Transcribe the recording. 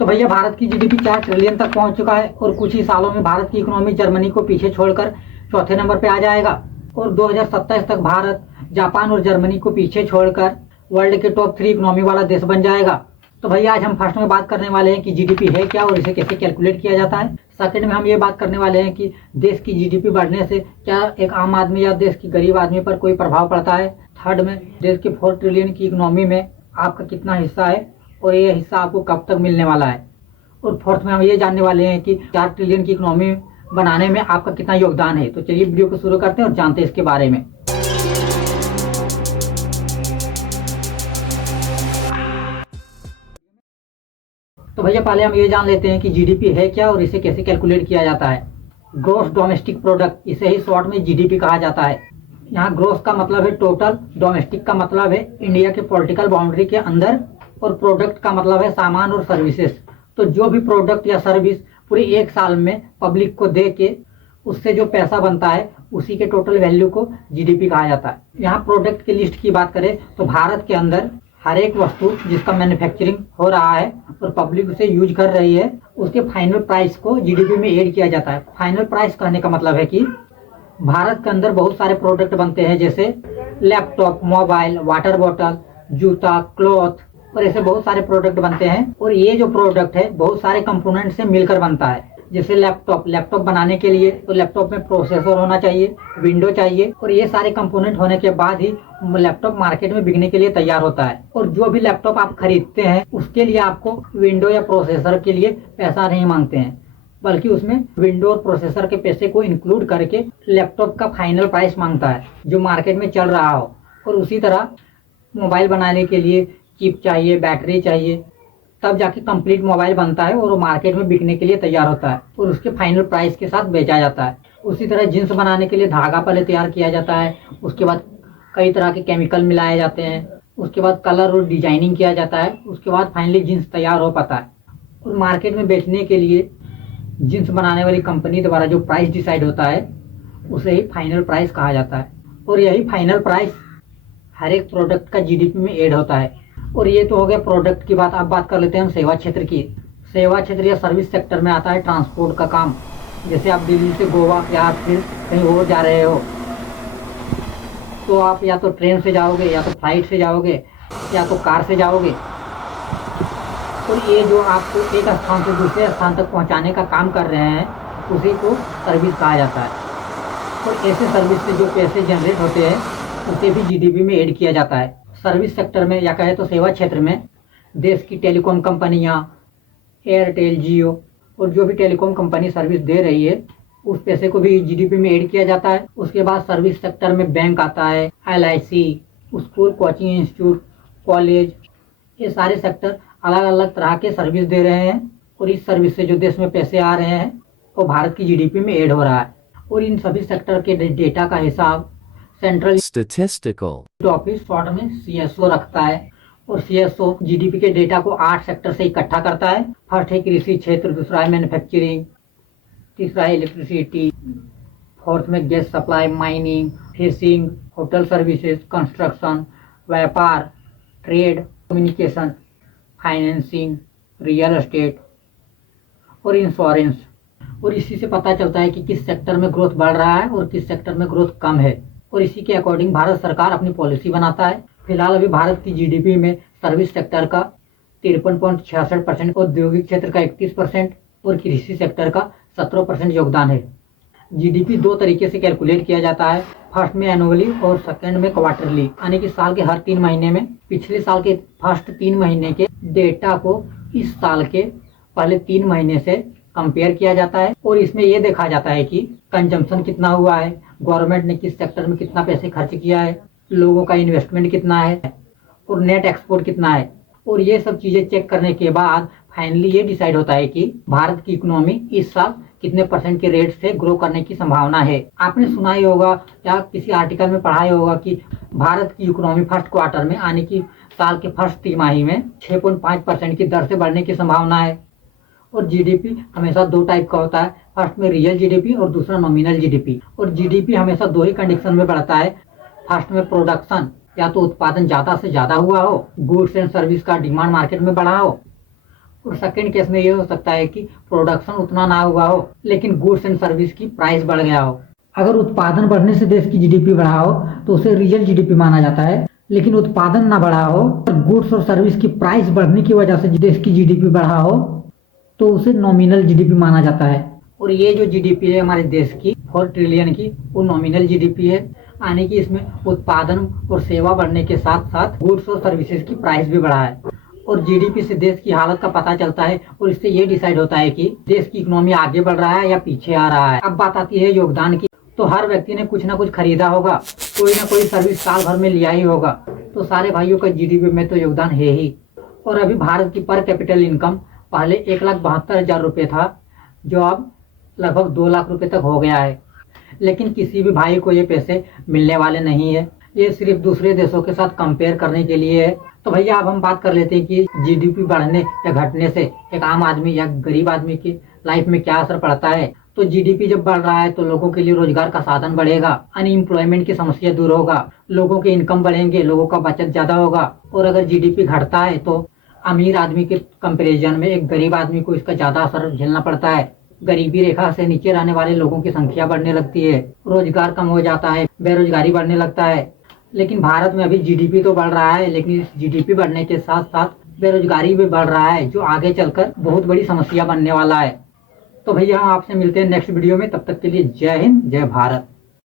तो भैया भारत की जीडीपी 4 ट्रिलियन तक पहुंच चुका है और कुछ ही सालों में भारत की इकोनॉमी जर्मनी को पीछे छोड़कर चौथे नंबर पे आ जाएगा और 2027 तक भारत जापान और जर्मनी को पीछे छोड़कर वर्ल्ड के टॉप 3 इकोनॉमी वाला देश बन जाएगा। तो भैया आज हम फर्स्ट में बात करने वाले हैं कि जीडीपी है क्या और इसे कैसे कैलकुलेट किया जाता है। सेकंड में हम ये बात करने वाले हैं कि देश की जीडीपी बढ़ने से क्या एक आम आदमी या देश की गरीब आदमी पर कोई प्रभाव पड़ता है। थर्ड में देश की 4 ट्रिलियन की इकोनॉमी में आपका कितना हिस्सा है और ये हिस्सा आपको कब तक मिलने वाला है। और फोर्थ में हम ये जानने वाले हैं कि 4 ट्रिलियन की इकोनॉमी बनाने में आपका कितना योगदान है। तो चलिए वीडियो को शुरू करते हैं और जानते हैं इसके बारे में। तो भैया पहले हम ये जान लेते हैं कि जीडीपी है क्या और इसे कैसे कैलकुलेट किया जाता है। ग्रोस डोमेस्टिक प्रोडक्ट, इसे ही शॉर्ट में जीडीपी कहा जाता है। यहाँ ग्रोस का मतलब है टोटल, डोमेस्टिक का मतलब है इंडिया के पॉलिटिकल बाउंड्री के अंदर और प्रोडक्ट का मतलब है सामान और सर्विसेज। तो जो भी प्रोडक्ट या सर्विस पूरे एक साल में पब्लिक को दे के उससे जो पैसा बनता है उसी के टोटल वैल्यू को जीडीपी कहा जाता है। यहाँ प्रोडक्ट की लिस्ट की बात करें तो भारत के अंदर हर एक वस्तु जिसका मैन्युफैक्चरिंग हो रहा है और पब्लिक उसे यूज कर रही है उसके फाइनल प्राइस को जीडीपी में ऐड किया जाता है। फाइनल प्राइस कहने का मतलब है कि भारत के अंदर बहुत सारे प्रोडक्ट बनते हैं जैसे लैपटॉप, मोबाइल, वाटर बॉटल, जूता, क्लॉथ और ऐसे बहुत सारे प्रोडक्ट बनते हैं। और ये जो प्रोडक्ट है बहुत सारे कंपोनेंट से मिलकर बनता है। जैसे लैपटॉप बनाने के लिए तो लैपटॉप में प्रोसेसर होना चाहिए, विंडो चाहिए और ये सारे कंपोनेंट होने के बाद ही लैपटॉप मार्केट में बिकने के लिए तैयार होता है। और जो भी लैपटॉप आप खरीदते हैं उसके लिए आपको विंडो या प्रोसेसर के लिए पैसा नहीं मांगते हैं, बल्कि उसमें विंडो और प्रोसेसर के पैसे को इंक्लूड करके लैपटॉप का फाइनल प्राइस मांगता है जो मार्केट में चल रहा हो। और उसी तरह मोबाइल बनाने के लिए चिप चाहिए, बैटरी चाहिए, तब जाके कंप्लीट मोबाइल बनता है और वो मार्केट में बिकने के लिए तैयार होता है और उसके फाइनल प्राइस के साथ बेचा जाता है। उसी तरह जींस बनाने के लिए धागा पहले तैयार किया जाता है, उसके बाद कई तरह के केमिकल मिलाए जाते हैं, उसके बाद कलर और डिजाइनिंग किया जाता है, उसके बाद फाइनली जींस तैयार हो पाता है। और मार्केट में बेचने के लिए जींस बनाने वाली कंपनी द्वारा जो प्राइस डिसाइड होता है उसे ही फाइनल प्राइस कहा जाता है। और यही फाइनल प्राइस हर एक प्रोडक्ट का जीडीपी में ऐड होता है। और ये तो हो गया प्रोडक्ट की बात। अब बात कर लेते हैं हम सेवा क्षेत्र की। सेवा क्षेत्र या सर्विस सेक्टर में आता है ट्रांसपोर्ट का काम। जैसे आप दिल्ली से गोवा या फिर कहीं और जा रहे हो तो आप या तो ट्रेन से जाओगे या तो फ्लाइट से जाओगे या तो कार से जाओगे। और ये जो आपको एक स्थान से दूसरे स्थान तक पहुंचाने का काम कर रहे हैं उसी को सर्विस कहा जाता है। और ऐसे सर्विस से जो पैसे जनरेट होते हैं उसे भी जीडीपी में ऐड किया जाता है। सर्विस सेक्टर में या कहे तो सेवा क्षेत्र में देश की टेलीकॉम कंपनियां, एयरटेल, जियो और जो भी टेलीकॉम कंपनी सर्विस दे रही है उस पैसे को भी जीडीपी में ऐड किया जाता है। उसके बाद सर्विस सेक्टर में बैंक आता है, LIC, school, coaching institute, college, ये सारे सेक्टर अलग अलग तरह के सर्विस दे रहे हैं और इस सर्विस से जो देश में पैसे आ रहे हैं वो भारत की जीडीपी में ऐड हो रहा है। और इन सभी सेक्टर के डेटा का हिसाब सेंट्रल स्टैटिस्टिकल ऑफिस शॉर्ट में सीएसओ रखता है। और सीएसओ जीडीपी के डेटा को 8 सेक्टर से इकट्ठा करता है। फर्स्ट है कृषि क्षेत्र, दूसरा है मैन्युफैक्चरिंग, तीसरा है इलेक्ट्रिसिटी, फोर्थ में gas supply, mining, fishing, hotel services, construction, व्यापार, trade, communication, financing, real estate और इंश्योरेंस। और इसी से पता चलता है कि किस सेक्टर में ग्रोथ बढ़ रहा है और किस सेक्टर में ग्रोथ कम है। और इसी के अकॉर्डिंग भारत सरकार अपनी पॉलिसी बनाता है। फिलहाल अभी भारत की जीडीपी में सर्विस सेक्टर का 53.66%, औद्योगिक क्षेत्र का 31% और कृषि सेक्टर का 17% योगदान है। जीडीपी 2 तरीके से कैलकुलेट किया जाता है, फर्स्ट में एनुअली और सेकंड में क्वार्टरली, यानी कि साल के हर 3 महीने में पिछले साल के फर्स्ट 3 महीने के डेटा को इस साल के पहले 3 महीने से कंपेयर किया जाता है। और इसमें यह देखा जाता है कि कंजम्पशन कितना हुआ है, गवर्नमेंट ने किस सेक्टर में कितना पैसे खर्च किया है, लोगों का इन्वेस्टमेंट कितना है और नेट एक्सपोर्ट कितना है। और ये सब चीजें चेक करने के बाद फाइनली ये डिसाइड होता है कि भारत की इकोनॉमी इस साल कितने % के रेट से ग्रो करने की संभावना है। आपने सुना ही होगा या किसी आर्टिकल में पढ़ा ही होगा कि भारत की इकोनॉमी फर्स्ट क्वार्टर में यानी कि साल के फर्स्ट तिमाही में 6.5% की दर से बढ़ने की संभावना है। और जीडीपी हमेशा 2 टाइप का होता है, फर्स्ट में रियल जीडीपी और दूसरा नॉमिनल जीडीपी। और जीडीपी हमेशा 2 ही कंडीशन में बढ़ता है, फर्स्ट में प्रोडक्शन, या तो उत्पादन ज्यादा से ज्यादा हुआ हो, गुड्स एंड सर्विस का डिमांड मार्केट में बढ़ा हो, और सेकंड केस में ये हो सकता है कि प्रोडक्शन उतना ना हुआ हो लेकिन गुड्स एंड सर्विस की प्राइस बढ़ गया हो। अगर उत्पादन बढ़ने से देश की जीडीपी बढ़ा हो तो उसे रियल जीडीपी माना जाता है, लेकिन उत्पादन ना बढ़ा हो और गुड्स और सर्विस की प्राइस बढ़ने की वजह से देश की जीडीपी बढ़ा हो तो उसे नॉमिनल जीडीपी माना जाता है। और ये जो जीडीपी है हमारे देश की 4 ट्रिलियन की, वो नॉमिनल जीडीपी है, यानी कि इसमें उत्पादन और सेवा बढ़ने के साथ साथ गुड्स और सर्विसेज की प्राइस भी बढ़ा है। और जीडीपी से देश की हालत का पता चलता है और इससे ये डिसाइड होता है कि देश की इकोनॉमी आगे बढ़ रहा है या पीछे आ रहा है। अब बात आती है योगदान की, तो हर व्यक्ति ने कुछ ना कुछ खरीदा होगा, कोई ना कोई सर्विस साल भर में लिया ही होगा, तो सारे भाइयों का जीडीपी में तो योगदान है ही। और अभी भारत की पर कैपिटल इनकम पहले 1,72,000 रुपये था, जो अब लगभग 2 लाख रुपए तक हो गया है। लेकिन किसी भी भाई को ये पैसे मिलने वाले नहीं है, ये सिर्फ दूसरे देशों के साथ कंपेयर करने के लिए है। तो भैया अब हम बात कर लेते हैं कि जीडीपी बढ़ने या घटने से एक आम आदमी या गरीब आदमी की लाइफ में क्या असर पड़ता है। तो जीडीपी जब बढ़ रहा है तो लोगों के लिए रोजगार का साधन बढ़ेगा, अनएम्प्लॉयमेंट की समस्या दूर होगा, लोगों के इनकम बढ़ेंगे, लोगों का बचत ज्यादा होगा। और अगर जीडीपी घटता है तो अमीर आदमी के कंपेरिजन में एक गरीब आदमी को इसका ज्यादा असर झेलना पड़ता है। गरीबी रेखा से नीचे रहने वाले लोगों की संख्या बढ़ने लगती है, रोजगार कम हो जाता है, बेरोजगारी बढ़ने लगता है। लेकिन भारत में अभी जीडीपी तो बढ़ रहा है, लेकिन इस जीडीपी बढ़ने के साथ साथ बेरोजगारी भी बढ़ रहा है, जो आगे चलकर बहुत बड़ी समस्या बनने वाला है। तो भैया हम आपसे मिलते हैं नेक्स्ट वीडियो में, तब तक के लिए जय हिंद, जय भारत।